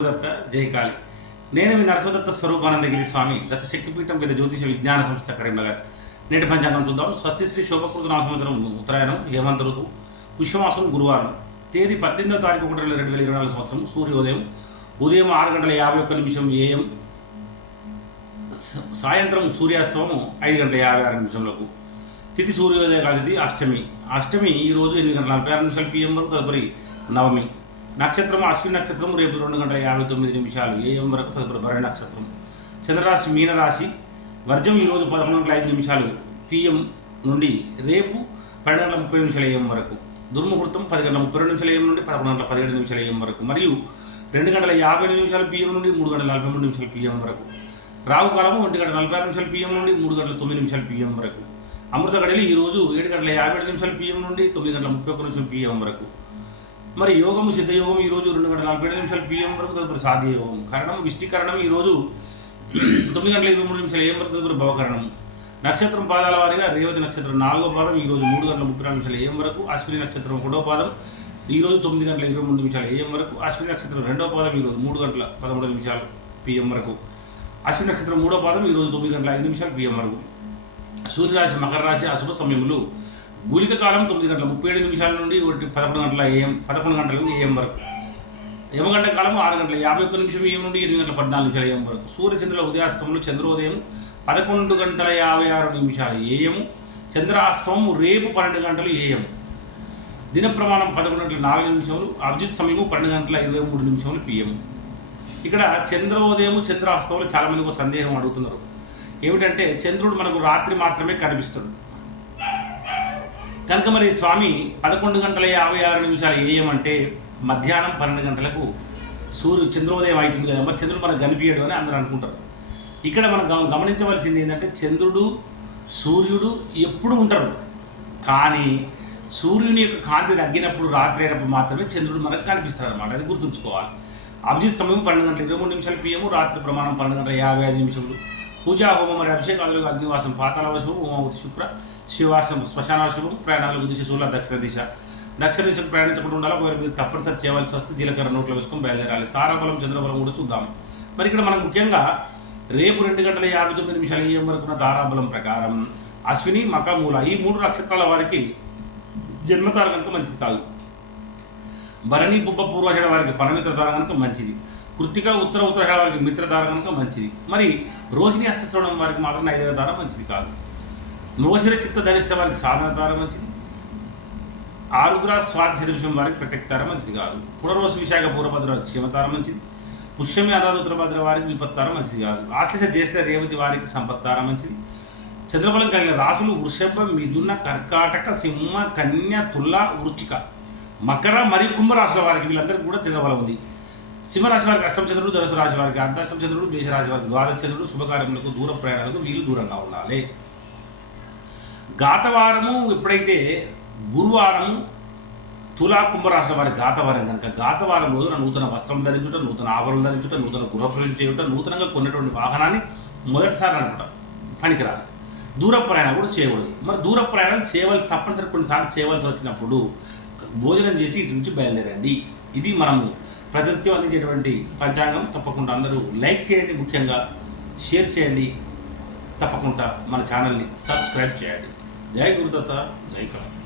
దత్త జయకాళి. నేను మీ నరసింహదత్త స్వరూపానందగిరి స్వామి దత్త శక్తిపీఠం పెద్ద జ్యోతిష విజ్ఞాన సంస్థ కరీంనగర్. నేటి పంచాంగం చూద్దాం. స్వస్తి శ్రీ శోభకృత నామ సంవత్సరం ఉత్తరాయణం హేమంత ఋతువు పుష్యమాసం గురువారం తేదీ 18వ తారీఖు 1-2024 సంవత్సరం. సూర్యోదయం ఉదయం 6:51 AM, సాయంత్రం సూర్యాస్తమం 5:56 తిథి సూర్యోదయ కాదు, అష్టమి. అష్టమి ఈరోజు 8:46 PM వరకు, తదుపరి నవమి. నక్షత్రం అశ్విని నక్షత్రం, రేపు 2:59 AM వరకు, తదుపరి భరణి నక్షత్రం. చంద్రరాశి మీనరాశి. వర్జం ఈరోజు 11:05 PM నుండి రేపు 12:30 AM వరకు. దుర్ముహూర్తం 10:32 AM నుండి 11:17 AM వరకు, మరియు 2:50 PM నుండి 3:43 PM వరకు. రాహుకాలము 1:46 PM నుండి 3:09 PM వరకు. అమృత గడియలు ఈరోజు 7:57 PM నుండి 9:31 PM వరకు. మరి యోగము సిద్ధయోగం ఈరోజు 2:47 PM వరకు, తదుపరి సాధ్య యోగం. కరణం విష్టికరణం ఈరోజు 9:23 AM వరకు, తదుపరి భవకరణం. నక్షత్రం పాదాల వారిగా రేవతి నక్షత్రం 4వ పాదం ఈరోజు 3:34 AM వరకు. అశ్విని నక్షత్రం 1వ పాదం ఈరోజు 9:23 AM వరకు. అశ్విని నక్షత్రం 2వ పాదం ఈరోజు 3:13 PM వరకు. అశ్విని నక్షత్రం 3వ పాదం ఈరోజు 9:05 PM వరకు. సూర్యరాశి మకర రాశి. అశుభ సమయములు గుళిక కాలం 9:37 నుండి 11:00 AM వరకు. యమగంట కాలం 6:51 AM నుండి 8:14 AM వరకు. సూర్యచంద్రుల ఉదయాస్తములు చంద్రోదయం 11:56 AM, చంద్రాస్తమం రేపు 12 AM. దిన ప్రమాణం 11:04, అభిజిత్ సమయము 12:23 PM. ఇక్కడ చంద్రోదయం చంద్రాస్తములు చాలామంది ఒక సందేహం అడుగుతున్నారు. ఏమిటంటే చంద్రుడు మనకు రాత్రి మాత్రమే కనిపిస్తాడు కనుక మరి స్వామి 11:56 AM అంటే మధ్యాహ్నం 12 గంటలకు చంద్రోదయం అవుతుంది కదా, మరి చంద్రుడు మనకు కనిపించడు అని అందరూ అనుకుంటారు. ఇక్కడ మనం గమనించవలసింది ఏంటంటే చంద్రుడు సూర్యుడు ఎప్పుడు ఉంటారు, కానీ సూర్యుని యొక్క కాంతి తగ్గినప్పుడు రాత్రి అయినప్పుడు మాత్రమే చంద్రుడు మనకు కనిపిస్తారు అన్నమాట. అది గుర్తుంచుకోవాలి. అభిజిత్ సమయం 12:23 PM, రాత్రి ప్రమాణం 12:55. పూజా హోమం మరియు అభిషేకాదులు, అగ్నివాసం, పాతాళ శుభం, హోమావతి శుక్ర, శివాసం, శ్మశాన శుభం. ప్రయాణాలకు దిశ శూల దక్షిణ దిశ. దక్షిణ దిశకు ప్రయాణించకుండా ఉండాలి. ఒకవేళ మీరు తప్పనిసరి చేయవలసి వస్తే జీలకర్ర నోట్లో వేసుకొని బయలుదేరాలి. తారాబలం చంద్రబలం కూడా చూద్దాం. మరి ఇక్కడ మనం ముఖ్యంగా రేపు 2:59 AM వరకున్న తారాబలం ప్రకారం అశ్విని, మక, మూల ఈ 3 నక్షత్రాల వారికి జన్మతార కనుక మంచిది కాదు. భరణి, పుబ్బ, పూర్వాషాఢ వారికి పరమిత్రతార కనుక మంచిది. కృత్తిక, ఉత్తరాషాఢ వారికి మిత్రతార కనుక మంచిది. మరి రోహిణి, హస్తశ్రవణం వారికి మాత్రం 5వ తార మంచిది కాదు. మృగశిర, చిత్త, ధనిష్ట వారికి సాధన తార మంచిది. ఆరుద్ర, స్వాతి, శతభిషం వారికి ప్రత్యక్ష తార మంచిది కాదు. పునర్వసు, విశాఖ, పూర్వభద్ర క్షేమతార మంచిది. పుష్యమి, అనురాధ, ఉత్తరభద్ర వారికి విపత్తార మంచిది కాదు. ఆశ్లేష, జ్యేష్ఠ, రేవతి వారికి సంపత్తార మంచిది. చంద్రబలం కలిగిన రాసులు వృషభ, మిథున, కర్కాటక, సింహ, కన్య, తుల, వృచ్చిక, మకర మరియు కుంభరాశుల వారికి వీళ్ళందరికీ కూడా చంద్రబలం ఉంది. సింహరాశి వారికి అష్టమ చంద్రుడు, ధనుసు రాశి వారికి అర్ధాష్టమ చంద్రుడు, మేషరాశి వారికి ద్వాదశ చంద్రుడు. శుభకార్యములకు, దూర ప్రయాణాలకు వీళ్ళు దూరంగా ఉండాలి. గాతవారము ఎప్పుడైతే గురువారం తులా కుంభరాశుల వారి గాతవారం కనుక గాతవారం రోజున నూతన వస్త్రం ధరించుట, నూతన ఆభరణం ధరించుట, నూతన గృహప్రవేశం చేయుట, నూతనంగా కొన్నటువంటి వాహనాన్ని మొదటిసారి అనుకుంటా పనికిరాదు. దూర ప్రయాణం కూడా చేయకూడదు. మరి దూర ప్రయాణాలు చేయవలసి తప్పనిసరి కొన్నిసార్లు చేయవలసి వచ్చినప్పుడు భోజనం చేసి ఇటు నుంచి బయలుదేరండి. ఇది మనము ప్రతినిత్యం అందించేటువంటి పంచాంగం. తప్పకుండా అందరూ లైక్ చేయండి, ముఖ్యంగా షేర్ చేయండి, తప్పకుండా మన ఛానల్ని సబ్స్క్రైబ్ చేయండి. జై గురుదత్త, జై కాళి.